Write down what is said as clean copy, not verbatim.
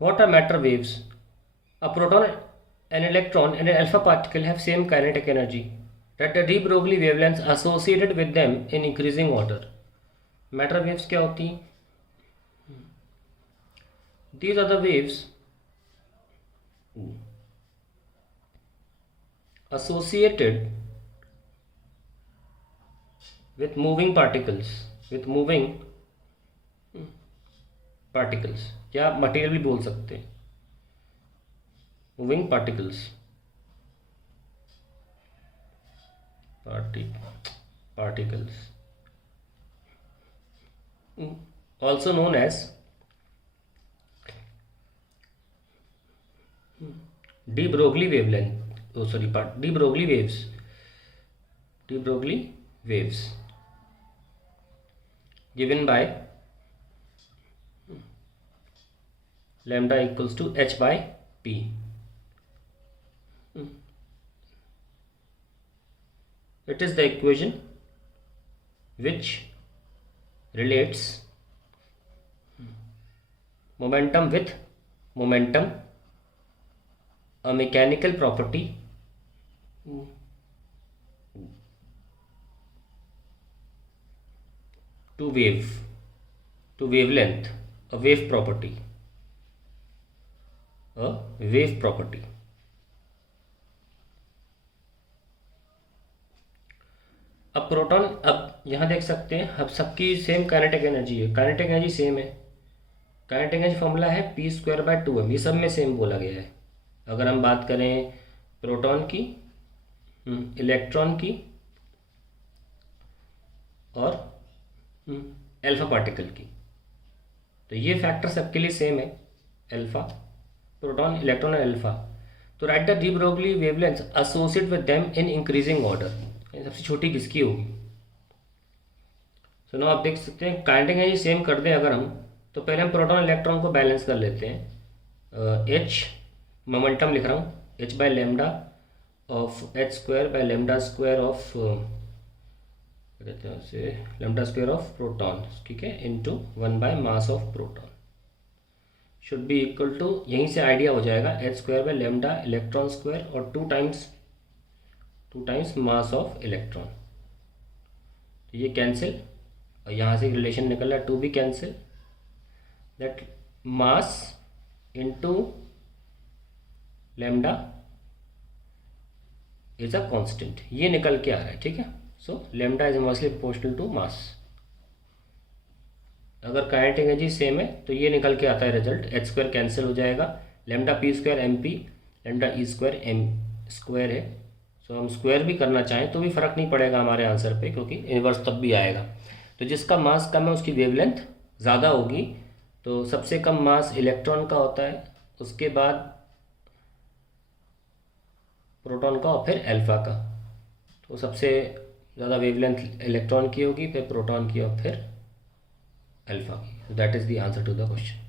What are matter waves? A proton, an electron, and an alpha particle have same kinetic energy. That the de Broglie wavelengths associated with them in increasing order. Matter waves क्या होती? These are the waves associated with moving particles. With moving particles या material भी बोल सकते हैं. Moving particles. Particles. Also known as de Broglie wavelength. Oh, sorry, de Broglie waves. De Broglie waves given by lambda equals to h by p. It is the equation which relates momentum with momentum, a mechanical property to wavelength, a wave property. अब proton, अब यहाँ देख सकते हैं, अब सबकी same kinetic energy है. Kinetic energy same है. काइनेटिक एनर्जी फॉर्मूला है p²/2m. ये सब में सेम बोला गया है. अगर हम बात करें प्रोटॉन की, इलेक्ट्रॉन की और अल्फा पार्टिकल की, तो ये फैक्टर सबके लिए सेम है. अल्फा, प्रोटॉन, इलेक्ट्रॉन और अल्फा. तो right the de Broglie wavelengths associated with them in increasing order. सबसे छोटी किसकी होगी? सो नो आप देख सकते हैं काइनेटिक एनर्जी सेम कर दें अगर हम, तो पहले हम प्रोटॉन इलेक्ट्रॉन को बैलेंस कर लेते हैं. h मोमेंटम लिख रहा हूँ, h by lambda of h²/λ² of कहते हैं उसे λ² ऑफ प्रोटॉन, ठीक है, into 1 by mass of proton should be equal to, यहीं से आइडिया हो जाएगा, h²/λ इलेक्ट्रॉन स्क्वायर और 2 टाइम्स मास ऑफ इलेक्ट्रॉन. तो ये कैंसिल और यहाँ से रिलेशन निकल रहा है, 2 भी cancel. That mass into lambda is a constant, ये निकल के आ रहा है, ठीक है. So lambda is inversely proportional to mass. अगर काइनेटिक एनर्जी सेम है तो ये निकल के आता है रिजल्ट, h² कैंसिल हो जाएगा, lambda p² mp, lambda e² m² है. सो हम स्क्वायर भी करना चाहें तो भी फ़र्क नहीं पड़ेगा हमारे आंसर पे, क्योंकि इन्वर्स तब भी आएगा. तो जिसका मास कम है उसकी वेवलेंथ ज़्यादा होगी. तो सबसे कम मास इलेक्ट्रॉन का होता है, उसके बाद प्रोटॉन का और फिर अल्फा का. तो सबसे ज़्यादा वेवलेंथ इलेक्ट्रॉन की होगी, फिर प्रोटॉन की और फिर अल्फा की. That is the answer to the question.